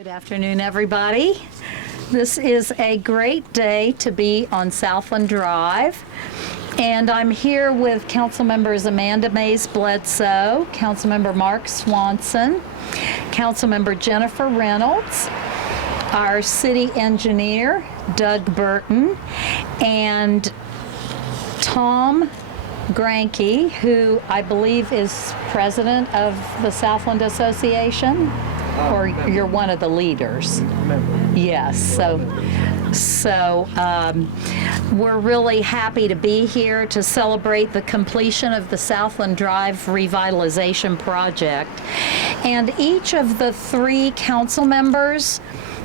Good afternoon, everybody. This is a great day to be on Southland Drive, and I'm here with Councilmembers Amanda Mays Bledsoe, Councilmember Mark Swanson, Councilmember Jennifer Reynolds, our city engineer, Doug Burton, and Tom Granke, who I believe is president of the Southland Association, or you're one of the leaders. Yes, so we're really happy to be here to celebrate the completion of the Southland Drive Revitalization project. And each of the three council members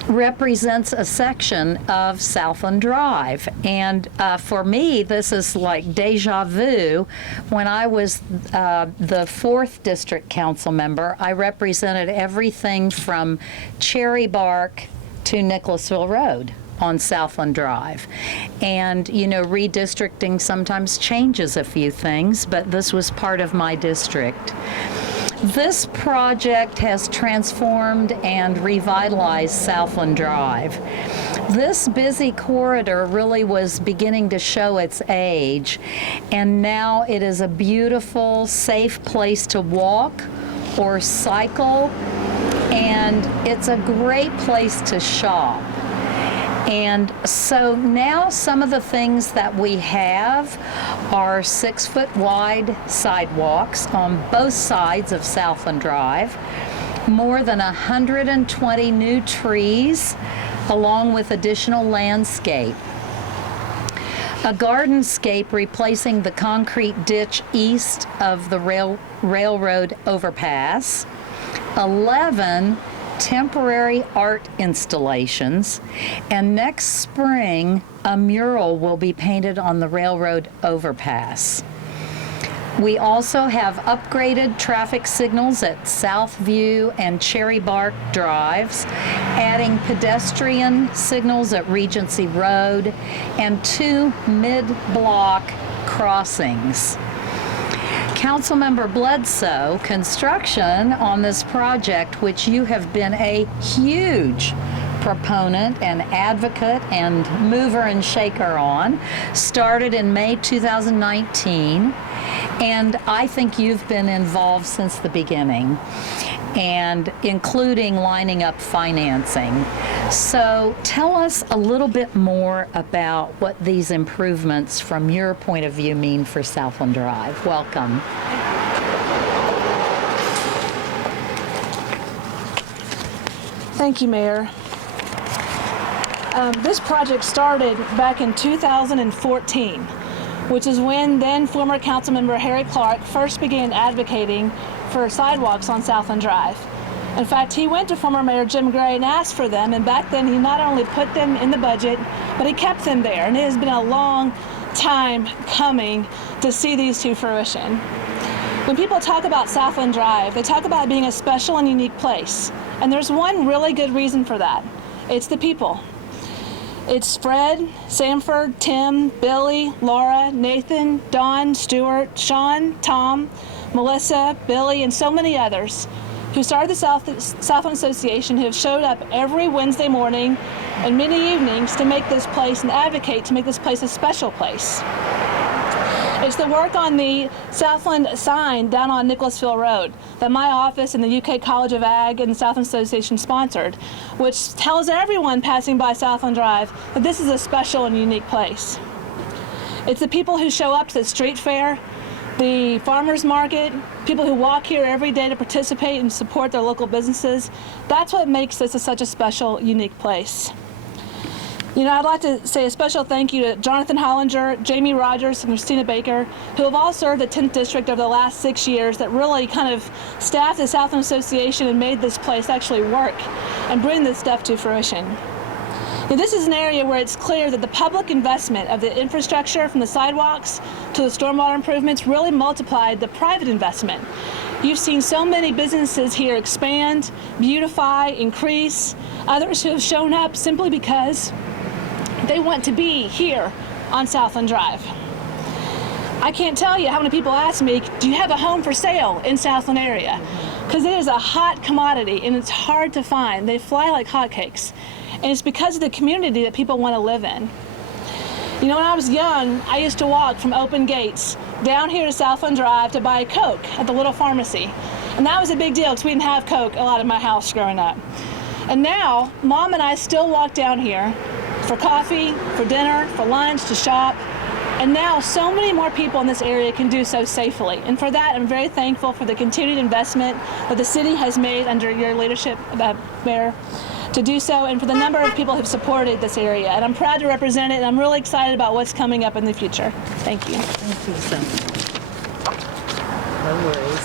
represents a section of Southland Drive. And for me, this is like deja vu. When I was the 4th District Council member, I represented everything from Cherry Bark to Nicholasville Road on Southland Drive. And, you know, redistricting sometimes changes a few things, but this was part of my district. This project has transformed and revitalized Southland Drive. This busy corridor really was beginning to show its age, and now it is a beautiful, safe place to walk or cycle, and it's a great place to shop. And so now some of the things that we have are 6-foot wide sidewalks on both sides of Southland Drive, more than 120 new trees, along with additional landscape. A gardenscape replacing the concrete ditch east of the railroad overpass, 11 temporary art installations, and next spring a mural will be painted on the railroad overpass. We also have upgraded traffic signals at Southview and Cherry Bark Drives, adding pedestrian signals at Regency Road, and 2 mid-block crossings. Councilmember Bledsoe, construction on this project, which you have been a huge proponent and advocate and mover and shaker on, started in May 2019, and I think you've been involved since the beginning, and including lining up financing. So tell us a little bit more about what these improvements from your point of view mean for Southland Drive. Welcome. Thank you, Mayor. This project started back in 2014, which is when then former Councilmember Harry Clark first began advocating for sidewalks on Southland Drive. In fact, he went to former Mayor Jim Gray and asked for them, and back then he not only put them in the budget, but he kept them there, and it has been a long time coming to see these to fruition. When people talk about Southland Drive, they talk about being a special and unique place, and there's one really good reason for that. It's the people. It's Fred, Sanford, Tim, Billy, Laura, Nathan, Don, Stuart, Sean, Tom, Melissa, Billy, and so many others who started the Southland Association, who have showed up every Wednesday morning and many evenings to make this place and advocate to make this place a special place. It's the work on the Southland sign down on Nicholasville Road that my office and the UK College of Ag and the Southland Association sponsored, which tells everyone passing by Southland Drive that this is a special and unique place. It's the people who show up to the street fair, the farmers market, people who walk here every day to participate and support their local businesses. That's what makes this such a special, unique place. You know, I'd like to say a special thank you to Jonathan Hollinger, Jamie Rogers, and Christina Baker, who have all served the 10th District over the last 6 years, that really kind of staffed the Southland Association and made this place actually work and bring this stuff to fruition. Now, this is an area where it's clear that the public investment of the infrastructure, from the sidewalks to the stormwater improvements, really multiplied the private investment. You've seen so many businesses here expand, beautify, increase, others who have shown up simply because they want to be here on Southland Drive. I can't tell you how many people ask me, do you have a home for sale in Southland area? because it is a hot commodity and it's hard to find. They fly like hotcakes. And it's because of the community that people want to live in. You know, when I was young, I used to walk from Open Gates down here to Southland Drive to buy Coke at the little pharmacy. And that was a big deal because we didn't have Coke a lot in my house growing up. And now, Mom and I still walk down here for coffee, for dinner, for lunch, to shop. And now so many more people in this area can do so safely. And for that, I'm very thankful for the continued investment that the city has made under your leadership, Mayor, to do so, and for the number of people who have supported this area. And I'm proud to represent it, and I'm really excited about what's coming up in the future. Thank you. Thank you so much. No worries.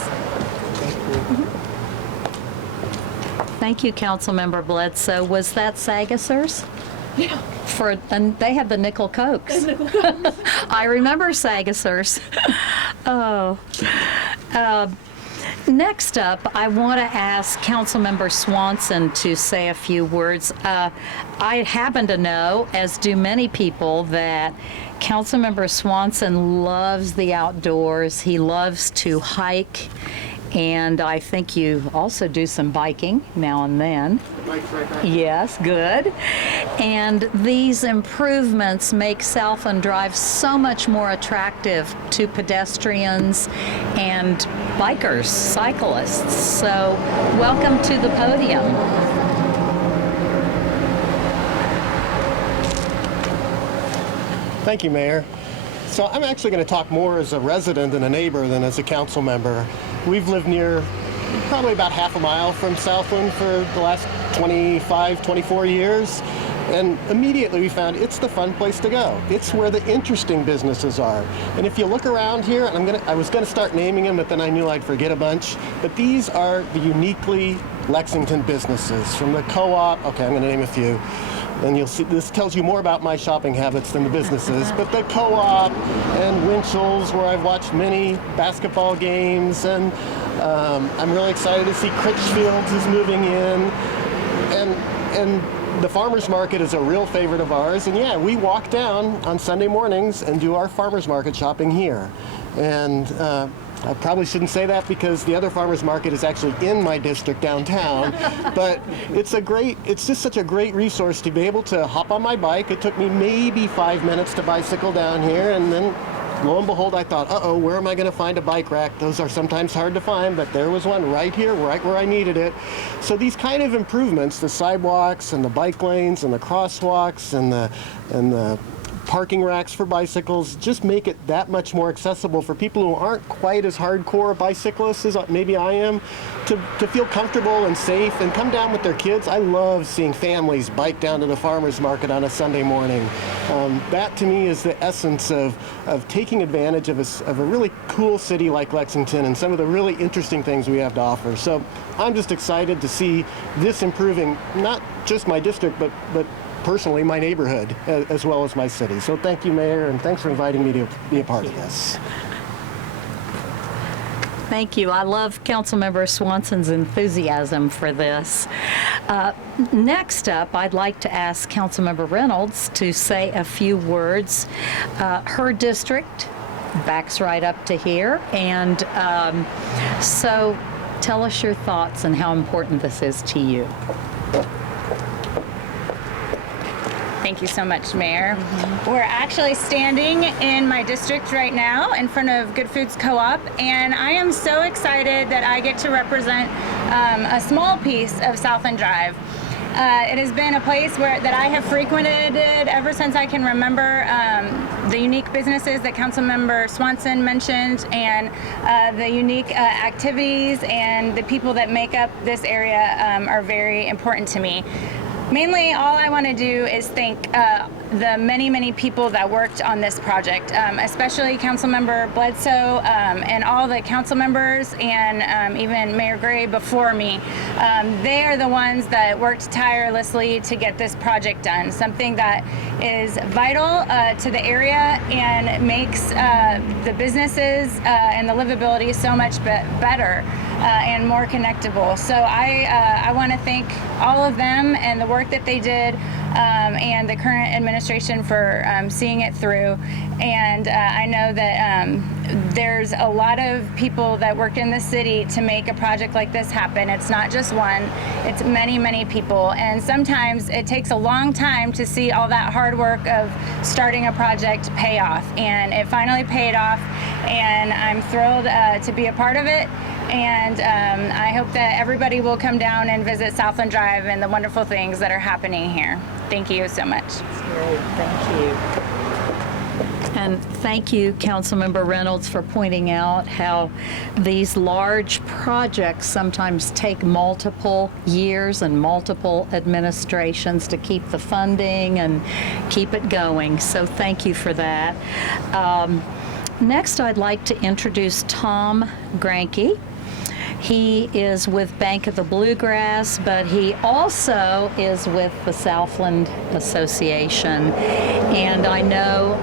Thank you. Thank you, Councilmember Bledsoe. Was that Sagasser's? Yeah. And they had the nickel Cokes. I remember Sagasser's. Oh. Next up, I want to ask Councilmember Swanson to say a few words. I happen to know, as do many people, that Councilmember Swanson loves the outdoors. He loves to hike, and I think you also do some biking now and then. Yes, good. And these improvements make Southland Drive so much more attractive to pedestrians and bikers, cyclists. So welcome to the podium. Thank you, Mayor. So I'm actually going to talk more as a resident and a neighbor than as a council member. We've lived near probably about half a mile from Southland for the last 25, 24 years. And immediately we found it's the fun place to go. It's where the interesting businesses are. And if you look around here, and I was going to start naming them, but then I knew I'd forget a bunch. But these are the uniquely Lexington businesses. From the co-op, okay, I'm going to name a few. And you'll see, this tells you more about my shopping habits than the businesses. But the co-op and Winchell's, where I've watched many basketball games, and I'm really excited to see Critchfield's is moving in, and the farmers market is a real favorite of ours. And yeah, we walk down on Sunday mornings and do our farmers market shopping here. And I probably shouldn't say that because the other farmers market is actually in my district downtown, but it's just such a great resource to be able to hop on my bike. It took me maybe 5 minutes to bicycle down here, and then lo and behold, I thought, uh-oh, where am I going to find a bike rack? Those are sometimes hard to find, but there was one right here, right where I needed it. So these kind of improvements, the sidewalks and the bike lanes and the crosswalks and the parking racks for bicycles, just make it that much more accessible for people who aren't quite as hardcore bicyclists as maybe I am, to feel comfortable and safe and come down with their kids. I love seeing families bike down to the farmers market on a Sunday morning. That to me is the essence of taking advantage of a really cool city like Lexington and some of the really interesting things we have to offer. So I'm just excited to see this improving not just my district, but personally my neighborhood as well as my city. So thank you, Mayor, and thanks for inviting me to be a part of this. Thank you. I love Councilmember Swanson's enthusiasm for this. Next up, I'd like to ask Councilmember Reynolds to say a few words. Her district backs right up to here, and so tell us your thoughts and how important this is to you. Thank you so much, Mayor. We're actually standing in my district right now in front of Good Foods Co-op, and I am so excited that I get to represent a small piece of Southland Drive. It has been a place that I have frequented ever since I can remember. The unique businesses that Councilmember Swanson mentioned, and the unique activities and the people that make up this area are very important to me. Mainly, all I want to do is thank the many people that worked on this project, especially Councilmember Bledsoe and all the council members, and even Mayor Gray before me. They are the ones that worked tirelessly to get this project done, something that is vital to the area and makes the businesses and the livability so much better. and more connectable. So I want to thank all of them and the work that they did, and the current administration for seeing it through. And I know that there's a lot of people that work in the city to make a project like this happen. It's not just one, it's many, many people. And sometimes it takes a long time to see all that hard work of starting a project pay off. And it finally paid off, and I'm thrilled to be a part of it. And I hope that everybody will come down and visit Southland Drive and the wonderful things that are happening here. Thank you so much. That's great. Thank you. And thank you, Councilmember Reynolds, for pointing out how these large projects sometimes take multiple years and multiple administrations to keep the funding and keep it going. So thank you for that. Next, I'd like to introduce Tom Granke. He is with Bank of the Bluegrass, but he also is with the Southland Association. And I know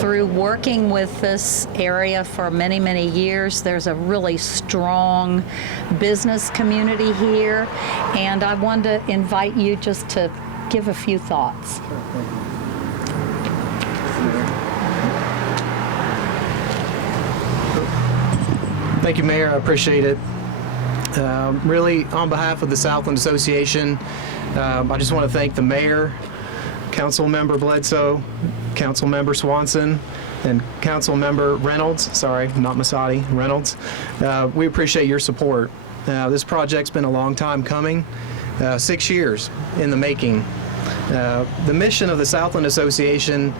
through working with this area for many, many years, there's a really strong business community here. And I wanted to invite you just to give a few thoughts. Sure, thank you. Thank you, Mayor. I appreciate it. Really, on behalf of the Southland Association, I just want to thank the Mayor, Councilmember Bledsoe, Councilmember Swanson, and Councilmember Reynolds. Sorry, not Masadi, Reynolds. We appreciate your support. This project's been a long time coming, 6 years in the making. The mission of the Southland Association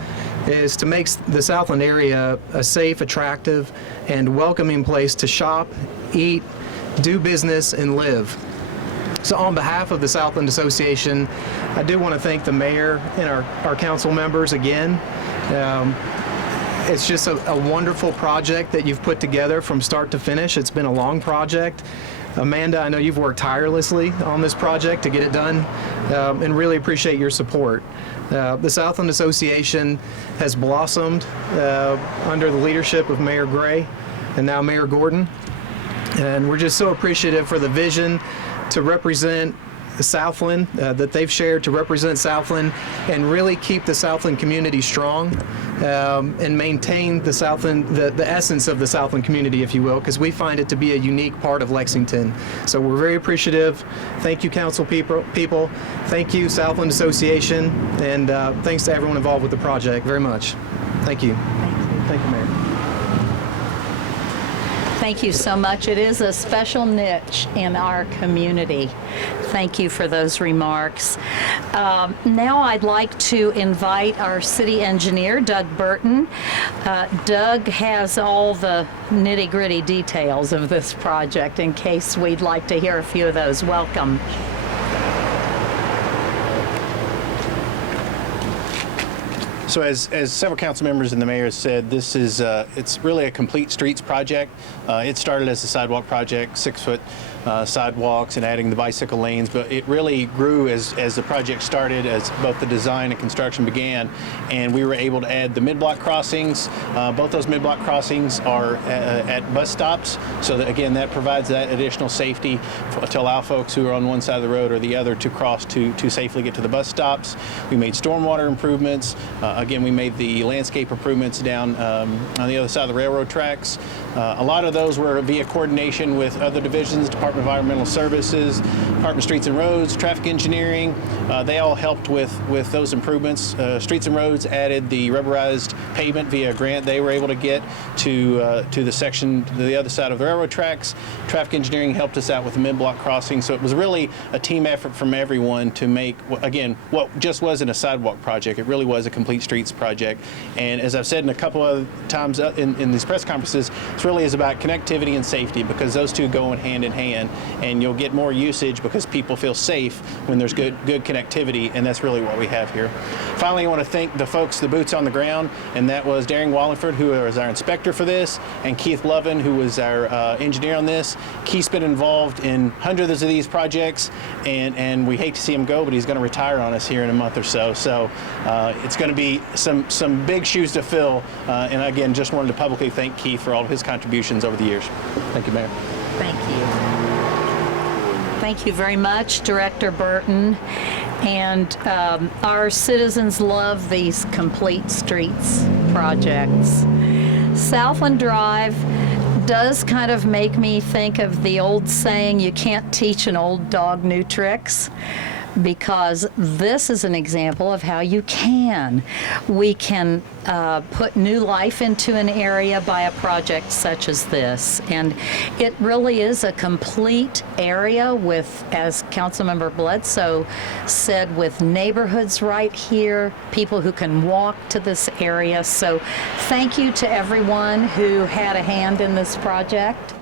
is to make the Southland area a safe, attractive, and welcoming place to shop, eat, do business, and live. So on behalf of the Southland Association, I do want to thank the mayor and our council members again. It's just a wonderful project that you've put together from start to finish. It's been a long project. Amanda, I know you've worked tirelessly on this project to get it done, and really appreciate your support. The Southland Association has blossomed under the leadership of Mayor Gray and now Mayor Gorton, and we're just so appreciative for the vision to represent Southland that they've shared, to represent Southland and really keep the Southland community strong and maintain the Southland, the essence of the Southland community, if you will, because we find it to be a unique part of Lexington. So we're very appreciative. Thank you, council people. Thank you, Southland Association, and thanks to everyone involved with the project very much. Thank you. Thank you, Mayor. Thank you so much. It is a special niche in our community. Thank you for those remarks. Now I'd like to invite our city engineer, Doug Burton. Doug has all the nitty-gritty details of this project in case we'd like to hear a few of those. Welcome. So as several council members and the mayor has said, this is it's really a complete streets project. It started as a sidewalk project, 6-foot sidewalks and adding the bicycle lanes, but it really grew as the project started, as both the design and construction began, and we were able to add the mid-block crossings. Both those mid-block crossings are at bus stops, so that, again, that provides that additional safety to allow folks who are on one side of the road or the other to cross to safely get to the bus stops. We made stormwater improvements. Again, we made the landscape improvements down on the other side of the railroad tracks. A lot of those were via coordination with other divisions, Department of Environmental Services, Department of Streets and Roads, Traffic Engineering. They all helped with those improvements. Streets and Roads added the rubberized pavement via a grant they were able to get to the section to the other side of the railroad tracks. Traffic Engineering helped us out with the mid-block crossing. So it was really a team effort from everyone to make, again, what just wasn't a sidewalk project. It really was a complete streets project. And as I've said in a couple of times in these press conferences, it really is about connectivity and safety, because those two go hand in hand, and you'll get more usage because people feel safe when there's good connectivity, and that's really what we have here. Finally, I want to thank the folks, the boots on the ground, and that was Daring Wallingford, who was our inspector for this, and Keith Lovin, who was our engineer on this. Keith's been involved in hundreds of these projects, and we hate to see him go, but he's going to retire on us here in a month or so. So it's going to be some big shoes to fill, and again, just wanted to publicly thank Keith for all of his contributions over the years. Thank you, Mayor. Thank you. Thank you very much, Director Burton. And our citizens love these complete streets projects. Southland Drive does kind of make me think of the old saying, you can't teach an old dog new tricks, because this is an example of how you can. We can put new life into an area by a project such as this. And it really is a complete area with, as Councilmember Bledsoe said, with neighborhoods right here, people who can walk to this area. So thank you to everyone who had a hand in this project.